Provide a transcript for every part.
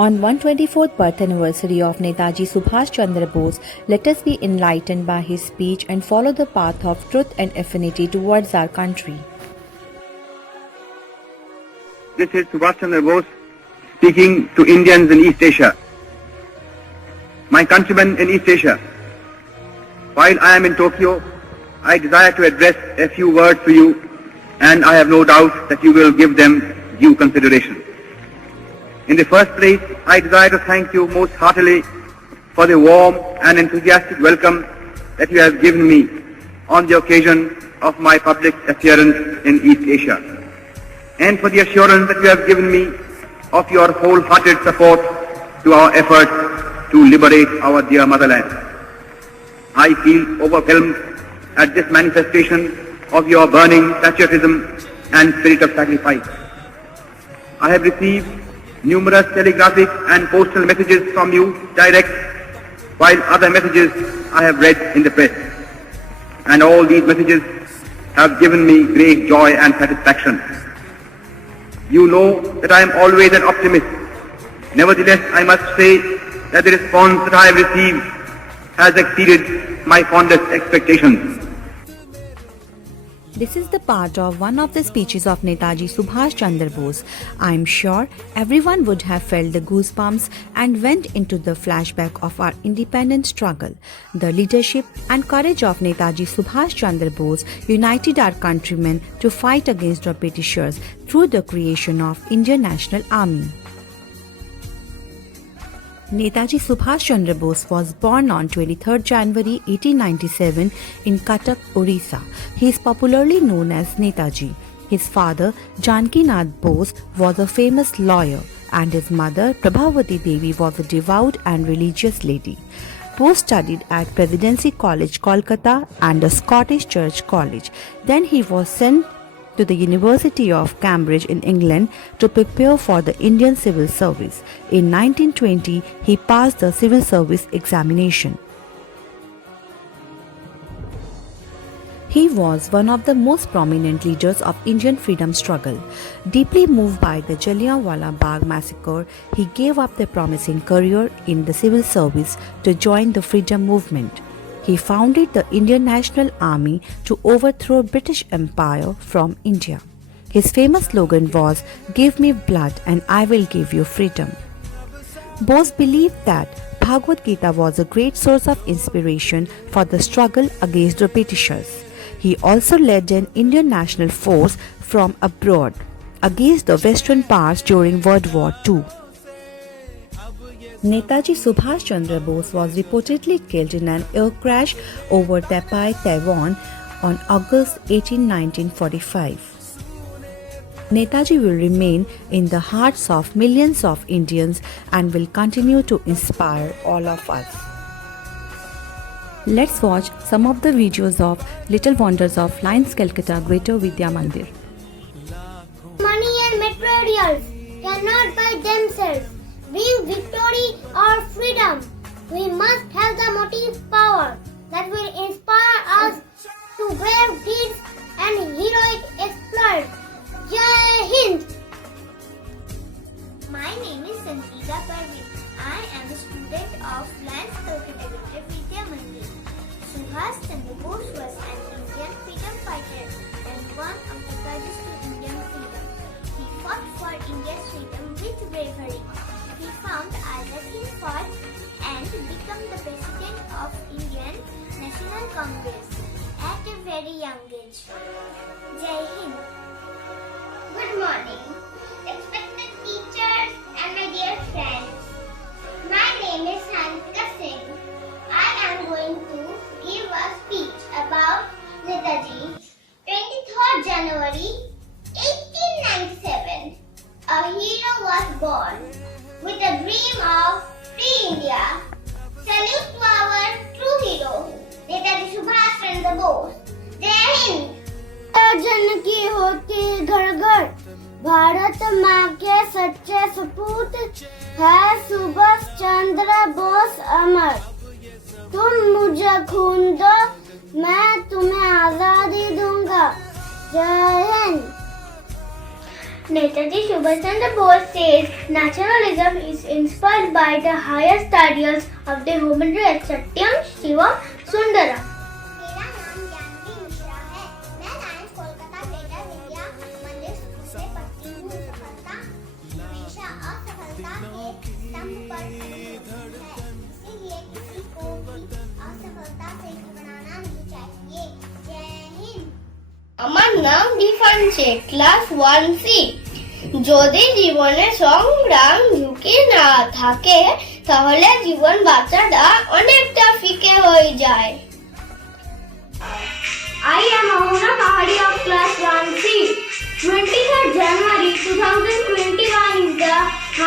On 124th birth anniversary of Netaji Subhash Chandra Bose, let us be enlightened by his speech and follow the path of truth and affinity towards our country. This is Subhash Chandra Bose speaking to Indians in East Asia. My countrymen in East Asia, while I am in Tokyo, I desire to address a few words to you, and I have no doubt that you will give them due consideration. In the first place, I desire to thank you most heartily for the warm and enthusiastic welcome that you have given me on the occasion of my public appearance in East Asia, and for the assurance that you have given me of your wholehearted support to our efforts to liberate our dear motherland. I feel overwhelmed at this manifestation of your burning patriotism and spirit of sacrifice. I have received numerous telegraphic and postal messages from you direct, while other messages I have read in the press. And all these messages have given me great joy and satisfaction. You know that I am always an optimist. Nevertheless, I must say that the response that I have received has exceeded my fondest expectations. This is the part of one of the speeches of Netaji Subhash Chandra Bose. I am sure everyone would have felt the goosebumps and went into the flashback of our independence struggle. The leadership and courage of Netaji Subhash Chandra Bose united our countrymen to fight against the Britishers through the creation of Indian National Army. Netaji Subhash Chandra Bose was born on 23 January 1897 in Cuttack, Orissa. He is popularly known as Netaji. His father, Janki Nath Bose, was a famous lawyer, and his mother, Prabhavati Devi, was a devout and religious lady. Bose studied at Presidency College, Kolkata, and the Scottish Church College. Then he was sent to the University of Cambridge in England to prepare for the Indian Civil Service. In 1920, he passed the Civil Service examination. He was one of the most prominent leaders of Indian freedom struggle. Deeply moved by the Jallianwala Bagh massacre, he gave up the promising career in the civil service to join the freedom movement. He founded the Indian National Army to overthrow British Empire from India. His famous slogan was, "Give me blood and I will give you freedom." Bose believed that Bhagavad Gita was a great source of inspiration for the struggle against the Britishers. He also led an Indian national force from abroad against the Western powers during World War II. Netaji Subhash Chandra Bose was reportedly killed in an air crash over Taipei, Taiwan on August 18, 1945. Netaji will remain in the hearts of millions of Indians and will continue to inspire all of us. Let's watch some of the videos of Little Wonders of Lions Calcutta Greater Vidya Mandir. Money and materials cannot buy themselves bring victory or freedom. We must have the motive power that will inspire us to brave deeds and heroic exploits. Jai Hind! My name is Sangeeta Parveen. I am a student of Lions Calcutta Greater Vidya Mandir. Subhash Chandra Bose was an Indian freedom fighter and one of the courageous to Indian freedom. He fought for India's freedom with bravery. He found Azad Hind Fauj and became the president of Indian National Congress at a very young age. Jai Hind. Good morning, respected teachers and my dear friends. My name is Hanika Singh. I am going to give a speech about Netaji. 23rd January 1897, a hero was born with a dream of free India. Salute to our true hero, Netaji Subhash Chandra Bose. Jai Hind! जन की होती घर घर, भारत माँ के सच्चे सपूत है सुभाष चंद्र बोस अमर। तुम मुझे खून दो, मैं तुम्हें आजादी दूंगा। जय Hind. Netaji Subhash Chandra Bose says nationalism is inspired by the highest ideals of the human race, Satyam, Shivam, Sundaram. मेरा नाम जानवी मिश्रा है। मैं लायंस कोलकाता ग्रेटर विद्या मंदिर स्कूल से पढ़ती हूँ। सफलता हमेशा असफलता के स्तंभ पर खड़ी होती है, इसीलिए किसी को भी असफलता से घबराना नहीं चाहिए। जय हिंद। আমার নাম ডিফান শেখ, ক্লাস 1C। যদি জীবনে সংগ্রাম ঝুঁকি না থাকে তাহলে জীবন বাঁচাটা অনেকটা ফিকে হয়ে যায়। I am Amuna Pahadi of class 1C. 23rd January 2021 is the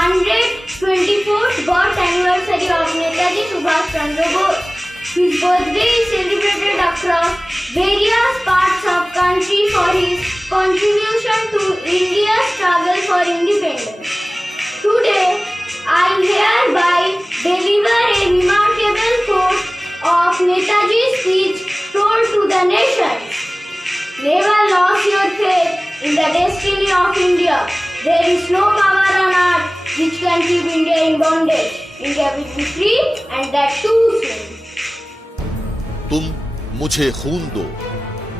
124th birth anniversary of Netaji Subhash Chandra Bose. His birthday is celebrated across various parts of country for his contribution to India's struggle for independence. Today, I hereby deliver a remarkable quote of Netaji's speech told to the nation. Never lose your faith in the destiny of India. There is no power on earth which can keep India in bondage. India will be free and that too soon. तुम मुझे खून दो,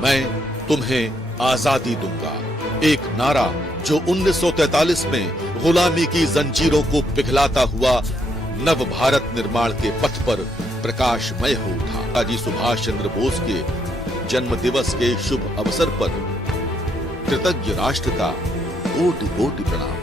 मैं तुम्हें आजादी दूंगा। एक नारा जो 1943 में गुलामी की जंजीरों को पिघलाता हुआ नव भारत निर्माण के पथ पर प्रकाशमय हो उठा। नेताजी सुभाष चंद्र बोस के जन्म दिवस के शुभ अवसर पर कृतज्ञ राष्ट्र का कोटि कोटि प्रणाम।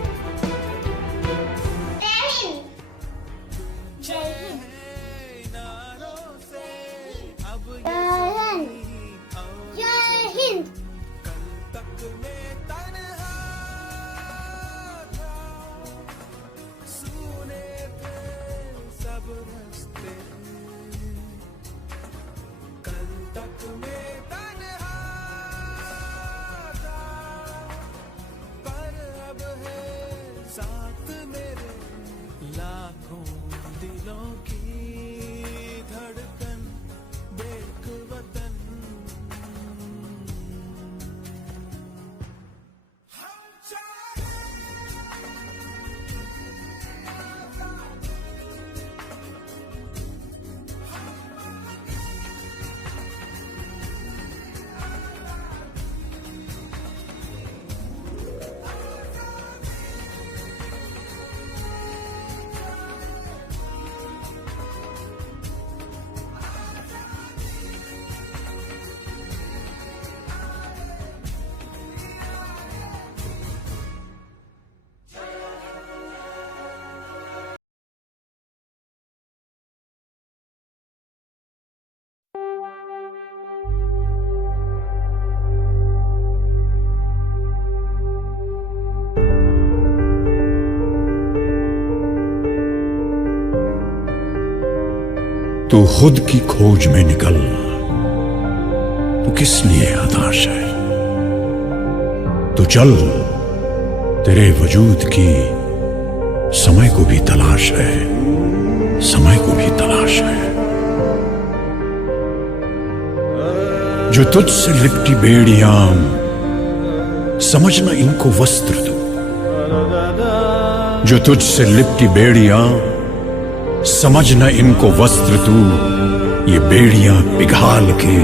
तू खुद की खोज में निकल, तू किस लिए हताश है? तो चल, तेरे वजूद की समय को भी तलाश है, समय को भी तलाश है। जो तुझसे लिपटी बेड़ियां, समझना इनको वस्त्र दो। जो तुझसे लिपटी बेड़ियां, समझना इनको वस्त्र तू। ये बेड़ियां पिघाल के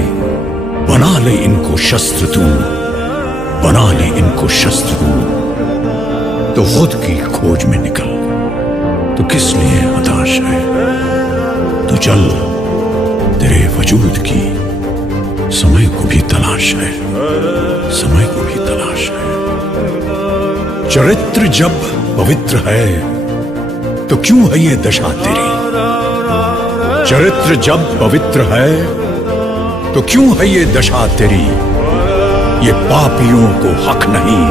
बना ले इनको शस्त्र तू, बना ले इनको शस्त्र तू। तो खुद की खोज में निकल, तो किस लिए हताश है? तो चल, तेरे वजूद की समय को भी तलाश है, समय को भी तलाश है। चरित्र जब पवित्र है तो क्यों है ये दशा तेरी? चरित्र जब पवित्र है तो क्यों है ये दशा तेरी? ये पापियों को हक नहीं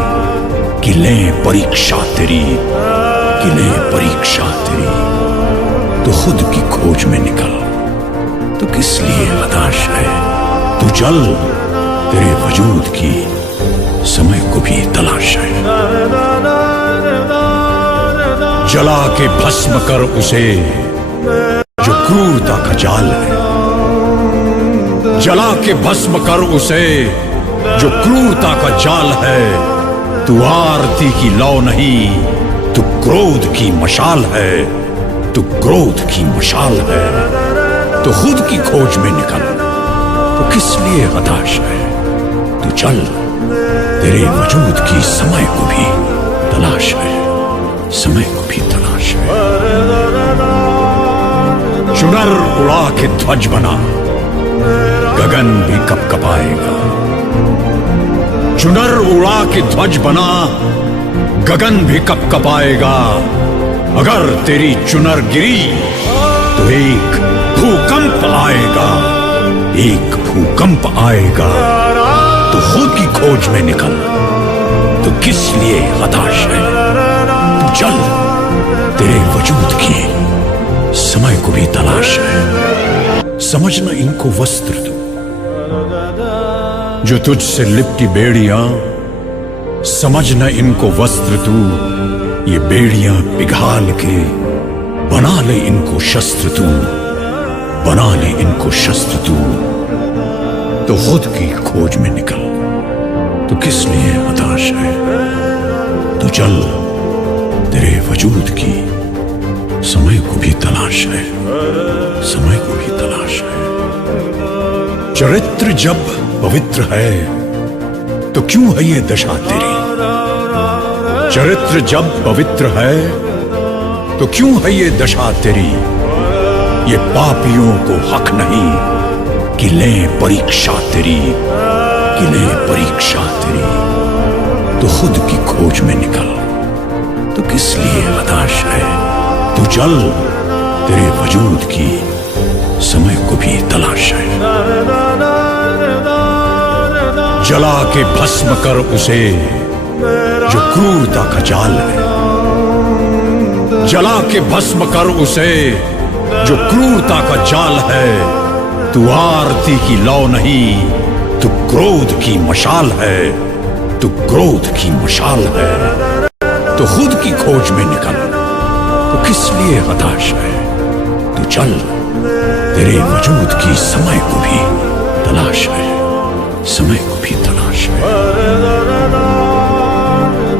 कि लें परीक्षा तेरी, कि लें परीक्षा तेरी। तो खुद की खोज में निकल, तो किस लिए हताश है? तू चल, तेरे वजूद की समय को भी तलाश है। जला के भस्म कर उसे जो क्रूरता का जाल है, जला के भस्म कर उसे जो क्रूरता का जाल है। तू आरती की लौ नहीं, तू क्रोध की मशाल है, तू क्रोध की मशाल है। तो खुद की खोज में निकल, तो किस लिए हताश है? तू चल, तेरे वजूद की समय को भी तलाश है, समय को भी तलाश है। चुनर उड़ा के ध्वज बना, गगन भी कपकपाएगा। चुनर उड़ा के ध्वज बना, गगन भी कपकपाएगा। अगर तेरी चुनर गिरी तो एक भूकंप आएगा, एक भूकंप आएगा। तो खुद की खोज में निकल, तो किस लिए हताश है? तू चल, तेरे वजूद की समय को भी तलाश है। समझना इनको वस्त्र तू, जो तुझसे लिपटी बेड़ियां, समझना इनको वस्त्र तू। ये बेड़ियां पिघाल के बना ले इनको शस्त्र तू, बना ले इनको शस्त्र तू। तो खुद की खोज में निकल, तो किस लिए हताश है? तो चल, तेरे वजूद की समय को भी तलाश है, समय को भी तलाश है। चरित्र जब पवित्र है तो क्यों है ये दशा तेरी? चरित्र जब पवित्र है तो क्यों है ये दशा तेरी? ये पापियों को हक नहीं कि लें परीक्षा तेरी, कि लें परीक्षा तेरी। तो खुद की खोज में निकल, तो किस लिए हताश है? तू चल, तेरे वजूद की समय को भी तलाश है। जला के भस्म कर उसे जो क्रूरता का जाल है, जला के भस्म कर उसे जो क्रूरता का जाल है। तू आरती की लौ नहीं, तू क्रोध की मशाल है, तू क्रोध की मशाल है। तो खुद की खोज में निकल, तो किस लिए हताश है? तू चल, तेरे वजूद की समय को भी तलाश है, समय को भी तलाश है।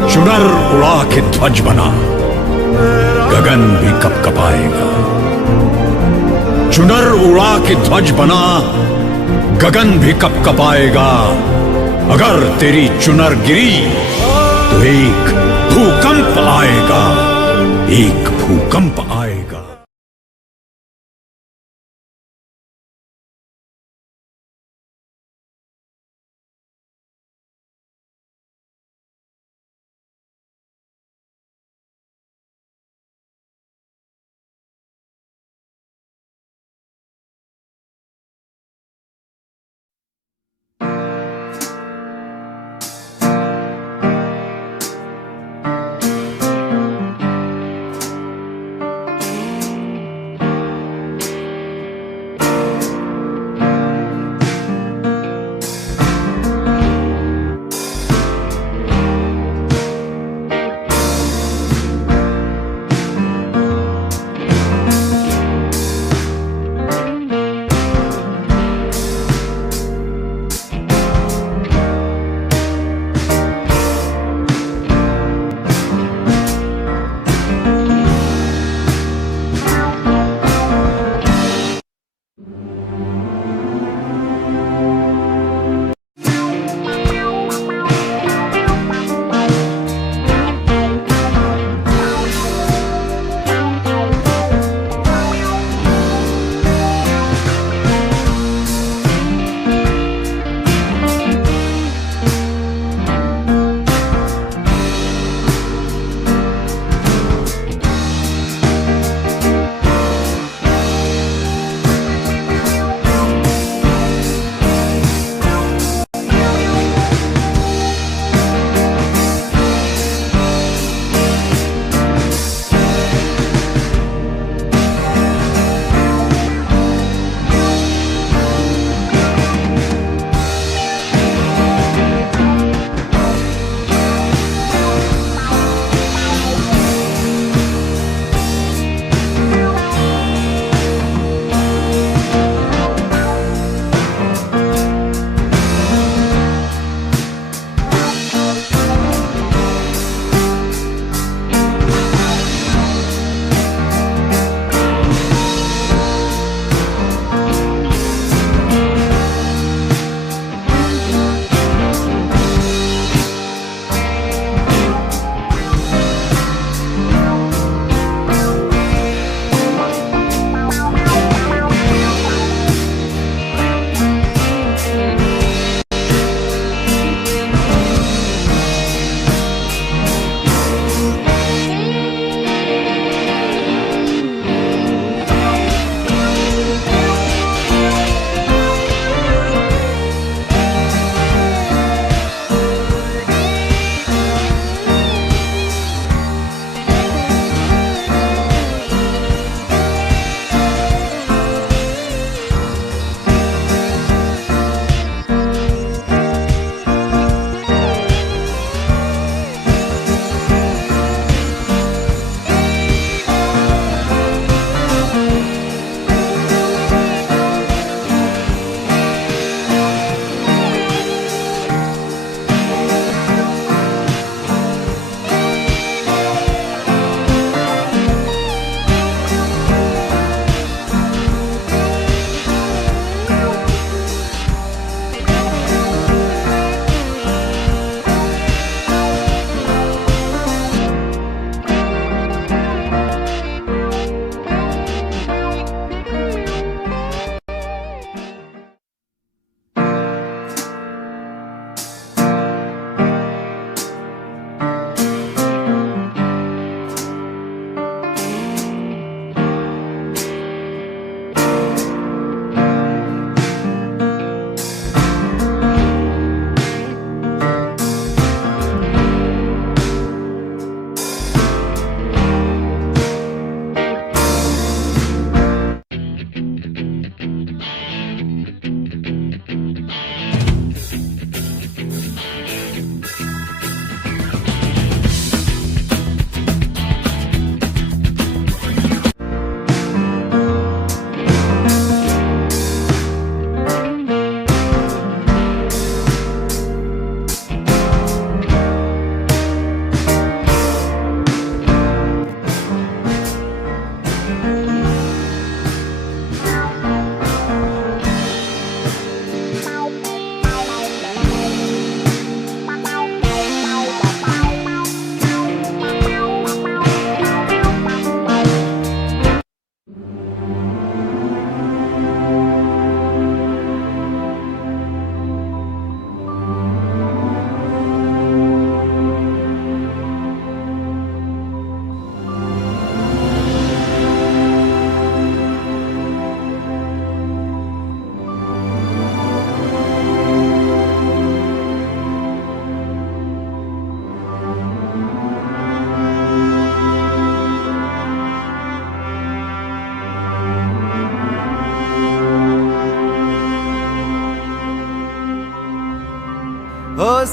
चुनर उड़ा के ध्वज बना, गगन भी कपकपाएगा। चुनर उड़ा के ध्वज बना, गगन भी कपकपाएगा। अगर तेरी चुनर गिरी तो एक भूकंप आएगा, एक भूकंप आएगा।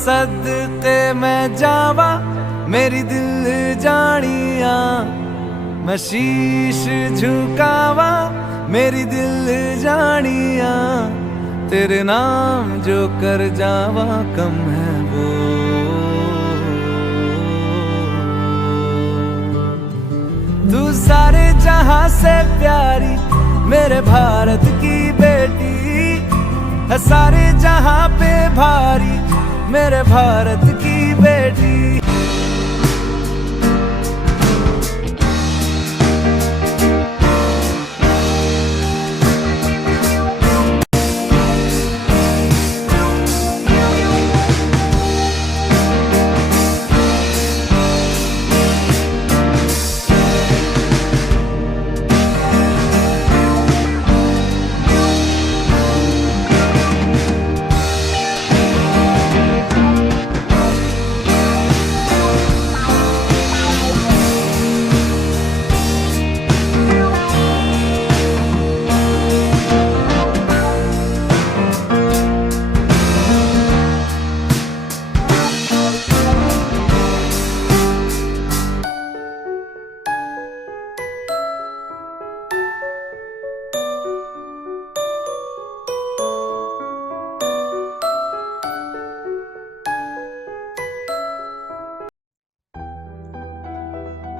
सदके मैं जावा मेरी दिल जानिया, मैं शीश झुकावा मेरी दिल जानिया, तेरे नाम जो कर जावा कम है वो। तू सारे जहां से प्यारी मेरे भारत की बेटी है, सारे जहां पे भारी मेरे भारत की बेटी।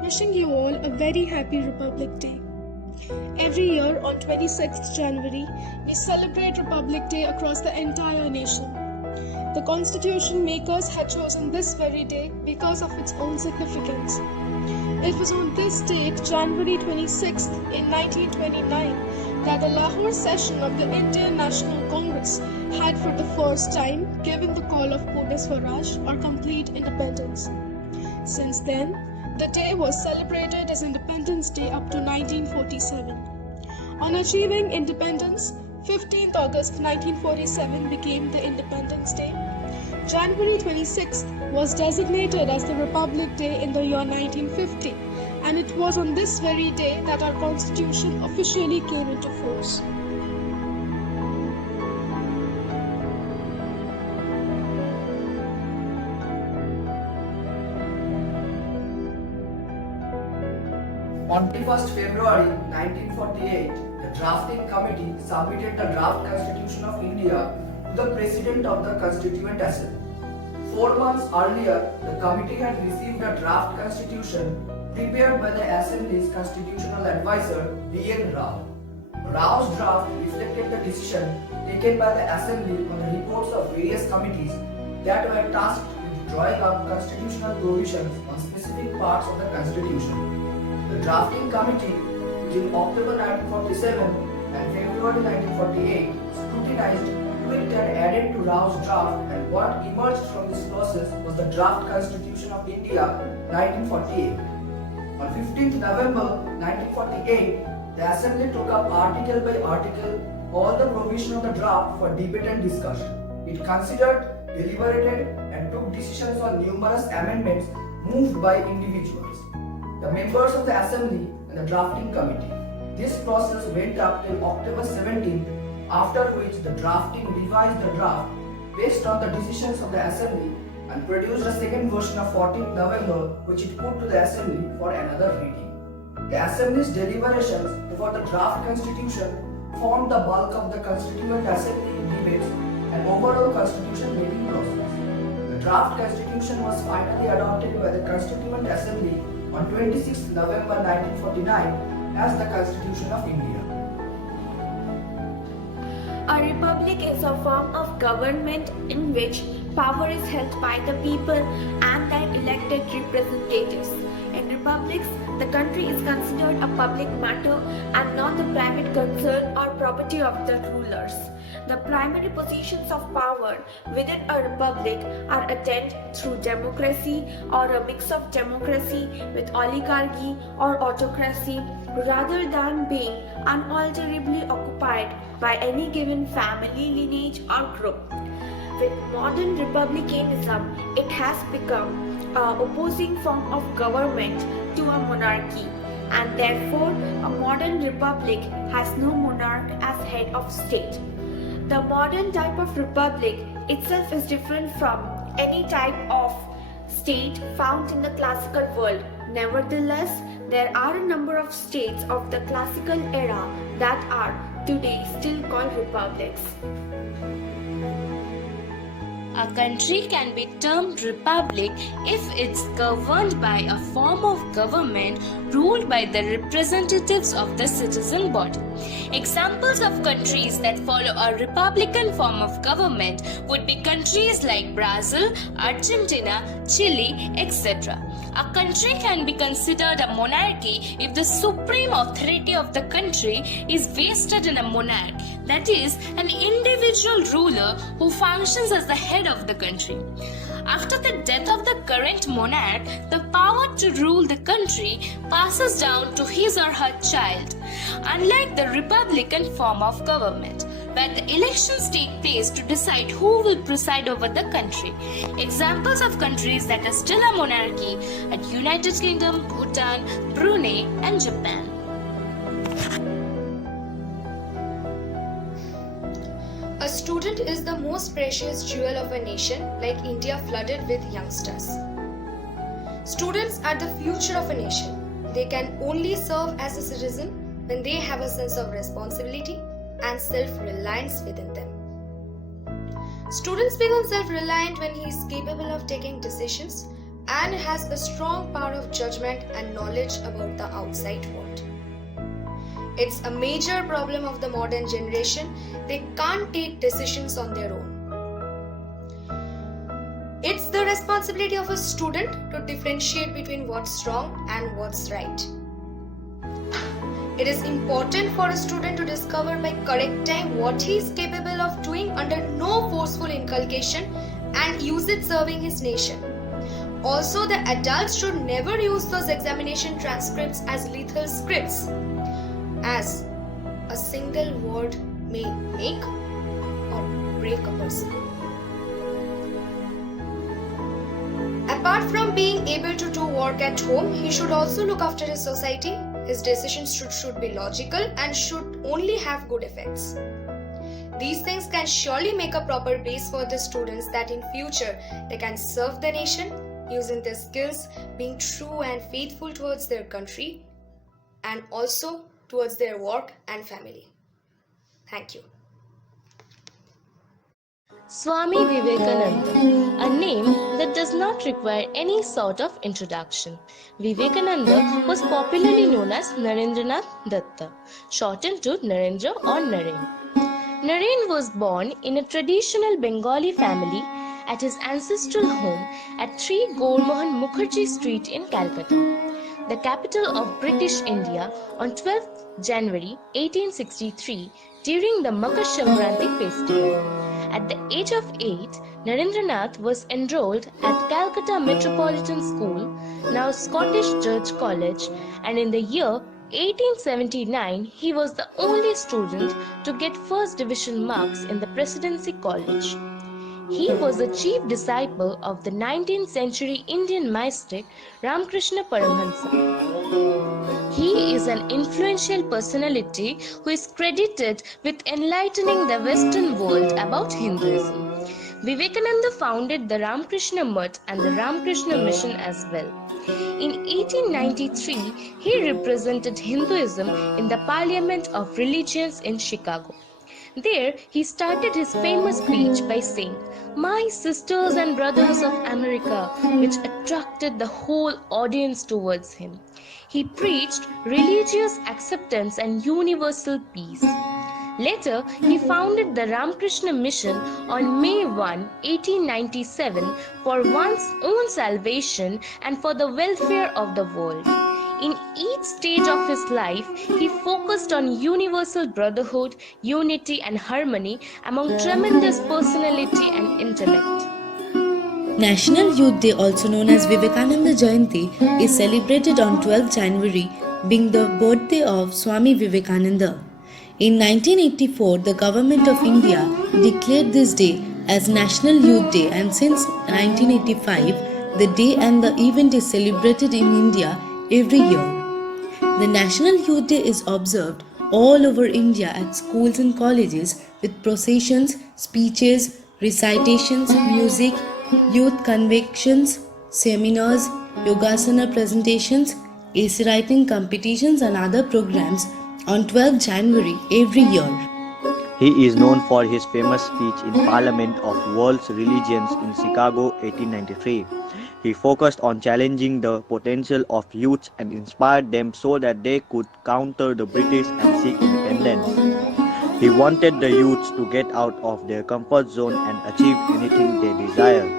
Wishing you all a very happy Republic Day. Every year on 26th January, we celebrate Republic Day across the entire nation. The Constitution makers had chosen this very day because of its own significance. It was on this date, January 26th in 1929, that the Lahore session of the Indian National Congress had for the first time given the call of Purna Swaraj or complete independence. Since then, the day was celebrated as Independence Day up to 1947. On achieving independence, 15th August 1947 became the Independence Day. January 26th was designated as the Republic Day in the year 1950, and it was on this very day that our Constitution officially came into force. On 21st February 1948, the drafting committee submitted the draft Constitution of India to the President of the Constituent Assembly. 4 months earlier, the committee had received a draft constitution prepared by the Assembly's constitutional advisor B.N. Rao. Rao's draft reflected the decision taken by the Assembly on the reports of various committees that were tasked with drawing up constitutional provisions on specific parts of the Constitution. The drafting committee, between October 1947 and February 1948, scrutinized, tweaked and added to Rao's draft, and what emerged from this process was the Draft Constitution of India 1948. On 15th November 1948, the Assembly took up article by article all the provisions of the draft for debate and discussion. It considered, deliberated, and took decisions on numerous amendments moved by individuals, the members of the Assembly and the drafting committee. This process went up till October 17th, after which the drafting revised the draft based on the decisions of the Assembly and produced a second version of 14th November, which it put to the Assembly for another reading. The Assembly's deliberations before the draft constitution formed the bulk of the Constituent Assembly debates and overall constitution making process. The draft constitution was finally adopted by the Constituent Assembly on 26th November 1949 as the Constitution of India. A republic is a form of government in which power is held by the people and their elected representatives. In republics, the country is considered a public matter and not the private concern or property of the rulers. The primary positions of power within a republic are attained through democracy or a mix of democracy with oligarchy or autocracy, rather than being unalterably occupied by any given family, lineage or group. With modern republicanism, it has become an opposing form of government to a monarchy, and therefore a modern republic has no monarch as head of state. The modern type of republic itself is different from any type of state found in the classical world. Nevertheless, there are a number of states of the classical era that are today still called republics. A country can be termed republic if it's governed by a form of government ruled by the representatives of the citizen body. Examples of countries that follow a republican form of government would be countries like Brazil, Argentina, Chile, etc. A country can be considered a monarchy if the supreme authority of the country is vested in a monarch, that is, an individual ruler who functions as the head of the country. After the death of the current monarch, the power to rule the country passes down to his or her child. Unlike the republican form of government, where the elections take place to decide who will preside over the country. Examples of countries that are still a monarchy are United Kingdom, Bhutan, Brunei, and Japan. A student is the most precious jewel of a nation, like India flooded with youngsters. Students are the future of a nation. They can only serve as a citizen when they have a sense of responsibility and self-reliance within them. Students become self-reliant when he is capable of taking decisions and has a strong power of judgment and knowledge about the outside world. It's a major problem of the modern generation. They can't take decisions on their own. It's the responsibility of a student to differentiate between what's wrong and what's right. It is important for a student to discover by correct time what he is capable of doing under no forceful inculcation and use it serving his nation. Also, the adults should never use those examination transcripts as lethal scripts, as a single word may make or break a person. Apart from being able to do work at home, he should also look after his society. His decisions should be logical and should only have good effects. These things can surely make a proper base for the students that in future they can serve the nation using their skills, being true and faithful towards their country and also towards their work and family. Thank you. Swami Vivekananda, a name that does not require any sort of introduction. Vivekananda was popularly known as Narendranath Datta, shortened to Narendra or Naren. Naren was born in a traditional Bengali family at his ancestral home at 3 Gaurmohan Mukherjee Street in Calcutta, the capital of British India, on 12th January 1863 during the Makar Sankranti festival. At the age of 8, Narendranath was enrolled at Calcutta Metropolitan School, now Scottish Church College, and in the year 1879, he was the only student to get first division marks in the Presidency College. He was a chief disciple of the 19th century Indian mystic Ramakrishna Paramahansa. He is an influential personality who is credited with enlightening the Western world about Hinduism. Vivekananda founded the Ramakrishna Mutt and the Ramakrishna Mission as well. In 1893, he represented Hinduism in the Parliament of Religions in Chicago. There, he started his famous speech by saying, "My sisters and brothers of America," which attracted the whole audience towards him. He preached religious acceptance and universal peace. Later, he founded the Ramakrishna Mission on May 1, 1897 for one's own salvation and for the welfare of the world. In each stage of his life, he focused on universal brotherhood, unity and harmony among tremendous personality and intellect. National Youth Day, also known as Vivekananda Jayanti, is celebrated on 12th January, being the birthday of Swami Vivekananda. In 1984, the Government of India declared this day as National Youth Day, and since 1985, the day and the event is celebrated in India every year. The National Youth Day is observed all over India at schools and colleges with processions, speeches, recitations, music, youth conventions, seminars, yogasana presentations, essay writing competitions and other programs on 12th January every year. He is known for his famous speech in Parliament of World's Religions in Chicago 1893. He focused on challenging the potential of youths and inspired them so that they could counter the British and seek independence. He wanted the youths to get out of their comfort zone and achieve anything they desire.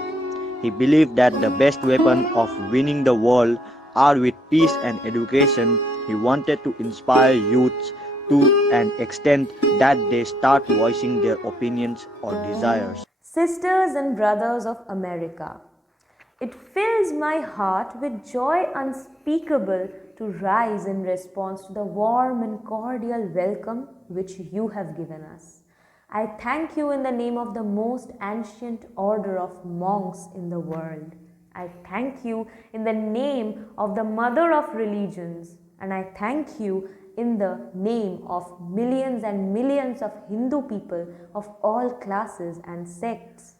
He believed that the best weapon of winning the world are with peace and education. He wanted to inspire youths to an extent that they start voicing their opinions or desires. Sisters and brothers of America, it fills my heart with joy unspeakable to rise in response to the warm and cordial welcome which you have given us. I thank you in the name of the most ancient order of monks in the world. I thank you in the name of the mother of religions, and I thank you in the name of millions and millions of Hindu people of all classes and sects.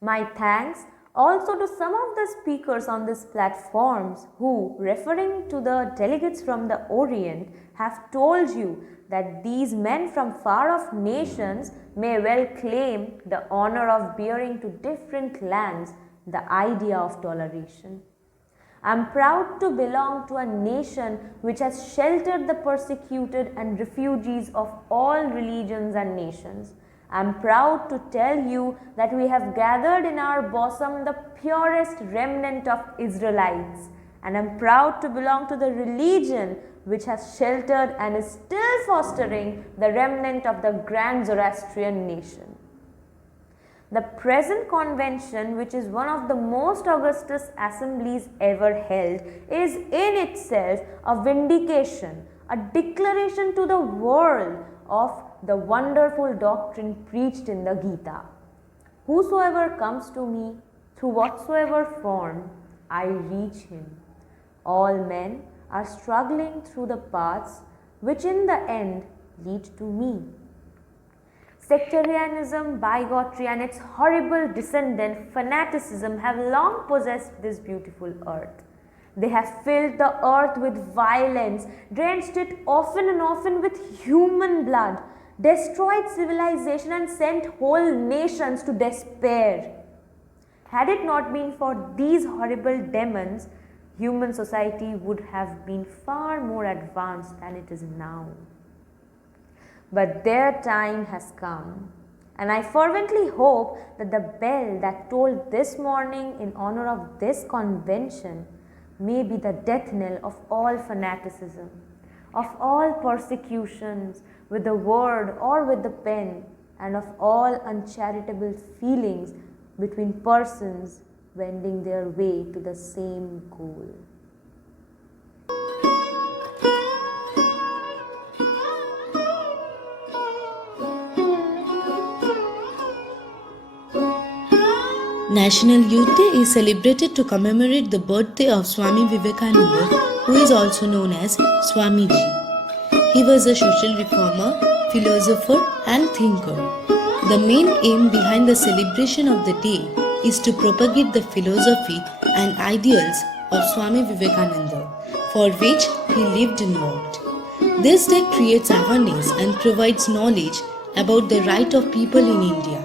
My thanks also to some of the speakers on these platforms who, referring to the delegates from the Orient, have told you that these men from far-off nations may well claim the honor of bearing to different lands the idea of toleration. I am proud to belong to a nation which has sheltered the persecuted and refugees of all religions and nations. I am proud to tell you that we have gathered in our bosom the purest remnant of Israelites, and I am proud to belong to the religion which has sheltered and is still fostering the remnant of the grand Zoroastrian nation. The present convention, which is one of the most augustest assemblies ever held, is in itself a vindication, a declaration to the world of the wonderful doctrine preached in the Gita. Whosoever comes to me, through whatsoever form, I reach him. All men are struggling through the paths which in the end lead to me. Sectarianism, bigotry and its horrible descendant fanaticism have long possessed this beautiful earth. They have filled the earth with violence, drenched it often and often with human blood, destroyed civilization and sent whole nations to despair. Had it not been for these horrible demons, human society would have been far more advanced than it is now. But their time has come, and I fervently hope that the bell that tolled this morning in honor of this convention may be the death knell of all fanaticism, of all persecutions with the word or with the pen, and of all uncharitable feelings between persons wending their way to the same goal. National Youth Day is celebrated to commemorate the birthday of Swami Vivekananda, who is also known as Swamiji. He was a social reformer, philosopher and thinker. The main aim behind the celebration of the day is to propagate the philosophy and ideals of Swami Vivekananda, for which he lived and worked. This day creates awareness and provides knowledge about the right of people in India.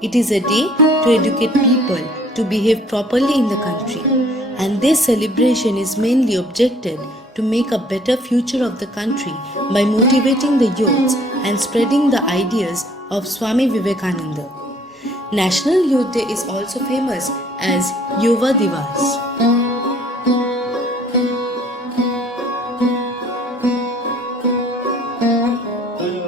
It is a day to educate people to behave properly in the country, and this celebration is mainly objected to make a better future of the country by motivating the youths and spreading the ideas of Swami Vivekananda. National Youth Day is also famous as Yuva Divas.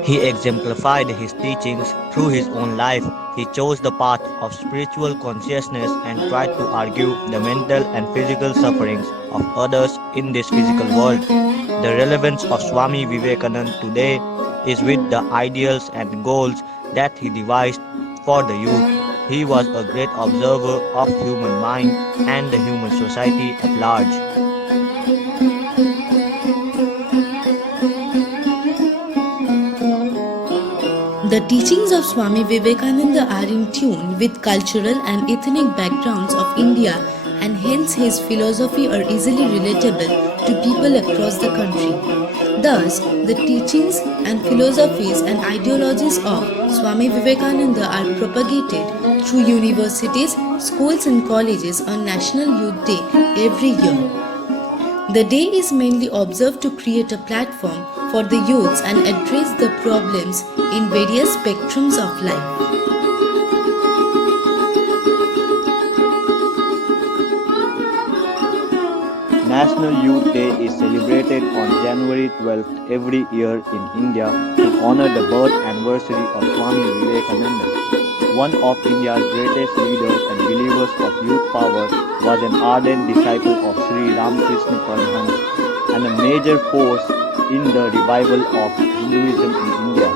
He exemplified his teachings through his own life. He chose the path of spiritual consciousness and tried to argue the mental and physical sufferings of others in this physical world. The relevance of Swami Vivekananda today is with the ideals and goals that he devised for the youth. He was a great observer of human mind and the human society at large. The teachings of Swami Vivekananda are in tune with cultural and ethnic backgrounds of India, and hence his philosophy are easily relatable to people across the country. Thus, the teachings and philosophies and ideologies of Swami Vivekananda are propagated through universities, schools and colleges on National Youth Day every year. The day is mainly observed to create a platform for the youths and address the problems in various spectrums of life. National Youth Day is celebrated on January 12th every year in India to honor the birth anniversary of Swami Vivekananda. One of India's greatest leaders and believers of youth power, was an ardent disciple of Sri Ramakrishna Paramahansa and a major force in the revival of Hinduism in India.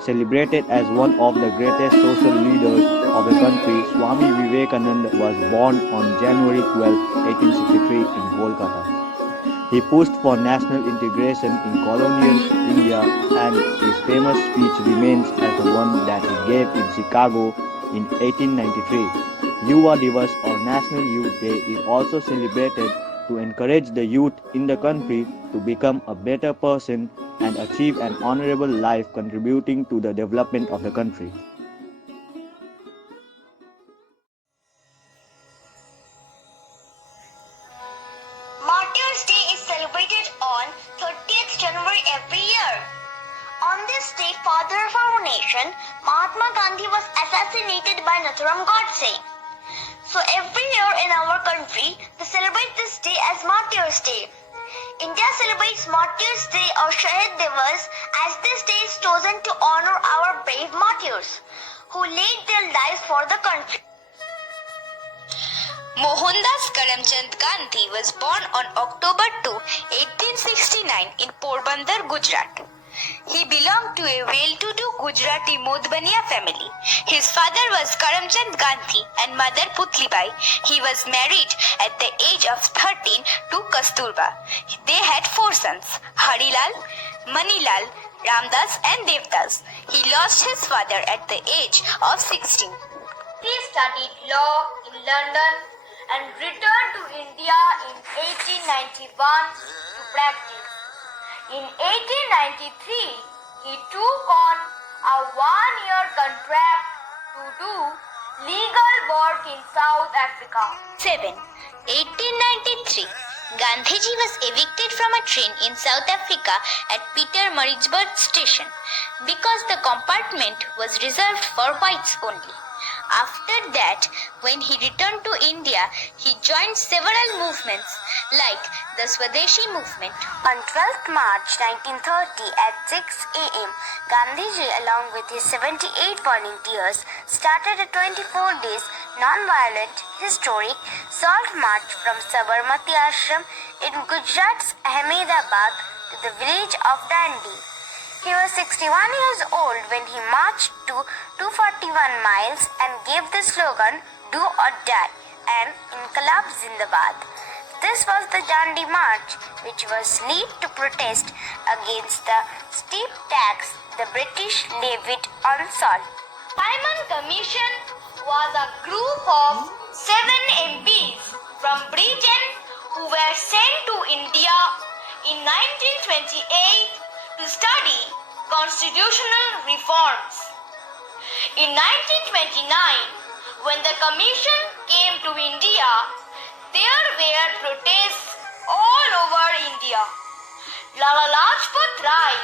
Celebrated as one of the greatest social leaders of the country, Swami Vivekananda was born on January 12, 1863 in Kolkata. He pushed for national integration in colonial India, and his famous speech remains as the one that he gave in Chicago in 1893. Yuva Divas or National Youth Day is also celebrated to encourage the youth in the country to become a better person and achieve an honorable life, contributing to the development of the country. Martyrs' Day is celebrated on 30th January every year. On this day, father of our nation, Mahatma Gandhi was assassinated by Nathuram Godse. So every year in our country, we celebrate this day as Martyrs' Day. India celebrates Martyrs' Day or Shahid Divas as this day is chosen to honor our brave martyrs who laid their lives for the country. Mohandas Karamchand Gandhi was born on October 2, 1869 in Porbandar, Gujarat. He belonged to a well-to-do Gujarati Modbaniya family. His father was Karamchand Gandhi and mother Putlibai. He was married at the age of 13 to Kasturba. They had 4 sons, Harilal, Manilal, Ramdas and Devdas. He lost his father at the age of 16. He studied law in London and returned to India in 1891 to practice. In 1893, he took on a 1-year contract to do legal work in South Africa. 7. 1893. Gandhiji was evicted from a train in South Africa at Pietermaritzburg station because the compartment was reserved for whites only. After that, when he returned to India, he joined several movements like the Swadeshi movement. On 12th March 1930 at 6 a.m., Gandhiji along with his 78 volunteers started a 24 days non-violent historic salt march from Sabarmati Ashram in Gujarat's Ahmedabad to the village of Dandi. He was 61 years old when he marched to 241 miles and gave the slogan, "Do or Die" and "Inqilab Zindabad." This was the Dandi March, which was led to protest against the steep tax the British levied on salt. Simon Commission was a group of 7 MPs from Britain who were sent to India in 1928 to study constitutional reforms. In 1929, when the commission came to India, there were protests all over India. Lala Lajpat Rai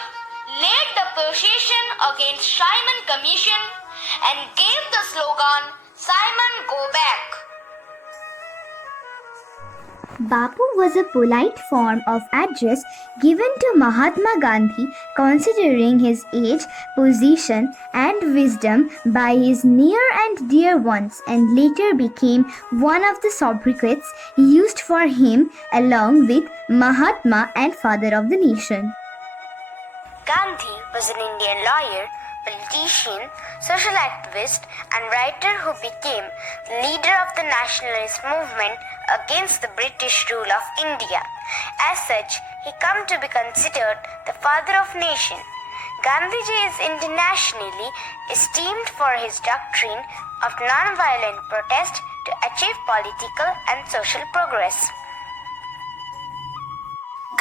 led the procession against Simon Commission and gave the slogan, "Simon, go back." Bapu was a polite form of address given to Mahatma Gandhi, considering his age, position, and wisdom by his near and dear ones, and later became one of the sobriquets used for him along with Mahatma and Father of the Nation. Gandhi was an Indian lawyer, politician, social activist, and writer who became the leader of the nationalist movement against the British rule of India. As such, he came to be considered the father of nation. Gandhiji is internationally esteemed for his doctrine of non-violent protest to achieve political and social progress.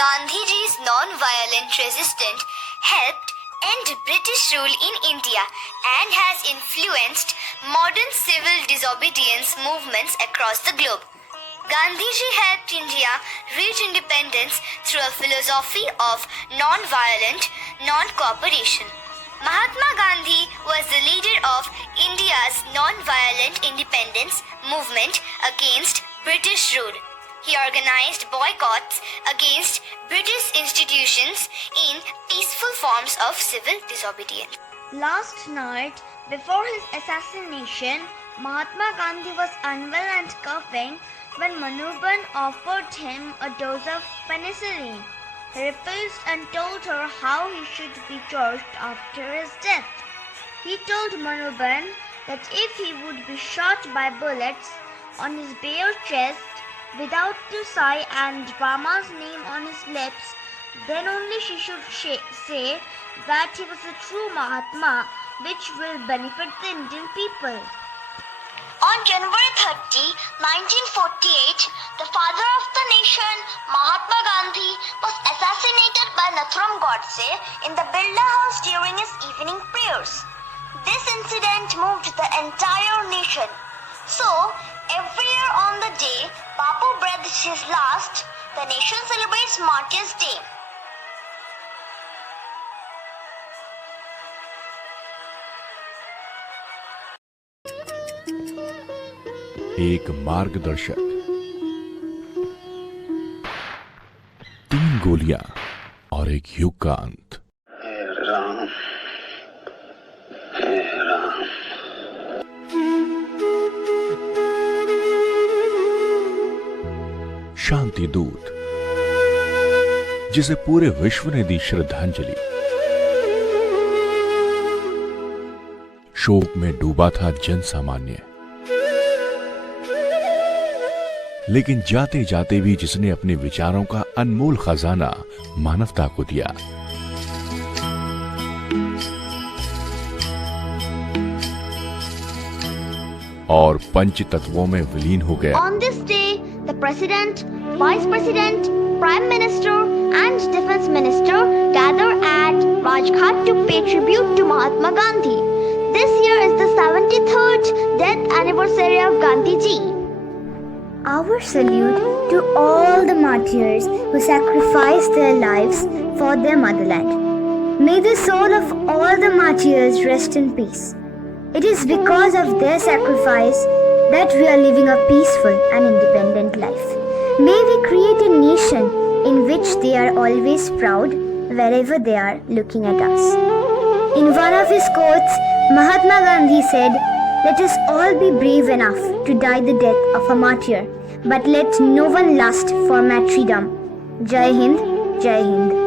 Gandhiji's non-violent resistance helped end British rule in India and has influenced modern civil disobedience movements across the globe. Gandhiji helped India reach independence through a philosophy of non-violent non-cooperation. Mahatma Gandhi was the leader of India's non-violent independence movement against British rule. He organized boycotts against British institutions in peaceful forms of civil disobedience. Last night, before his assassination, Mahatma Gandhi was unwell and coughing when Manubhan offered him a dose of penicillin. He refused and told her how he should be charged after his death. He told Manubhan that if he would be shot by bullets on his bare chest without Tusai and Rama's name on his lips, then only she should say that he was a true Mahatma, which will benefit the Indian people. On January 30, 1948, the father of the nation, Mahatma Gandhi, was assassinated by Nathuram Godse in the Birla House during his evening prayers. This incident moved the entire nation. So, every year on the day Bapu breathed his last, the nation celebrates Martyrs' Day. एक मार्गदर्शक, 3 गोलियां और एक युग का अंत। शांति दूत, जिसे पूरे विश्व ने दी श्रद्धांजलि। शोक में डूबा था जन सामान्य, लेकिन जाते जाते भी जिसने अपने विचारों का अनमोल खजाना मानवता को दिया। और पंच तत्वों में विलीन हो गया। On this day, the President, Vice President, Prime Minister and Defense Minister gather at Rajghat to pay tribute to Mahatma Gandhi. This year is the 73rd death anniversary of Gandhi ji. Our salute to all the martyrs who sacrificed their lives for their motherland. May the soul of all the martyrs rest in peace. It is because of their sacrifice that we are living a peaceful and independent life. May we create a nation in which they are always proud wherever they are looking at us. In one of his quotes, Mahatma Gandhi said, "Let us all be brave enough to die the death of a martyr, but let no one lust for martyrdom." Jai Hind, Jai Hind.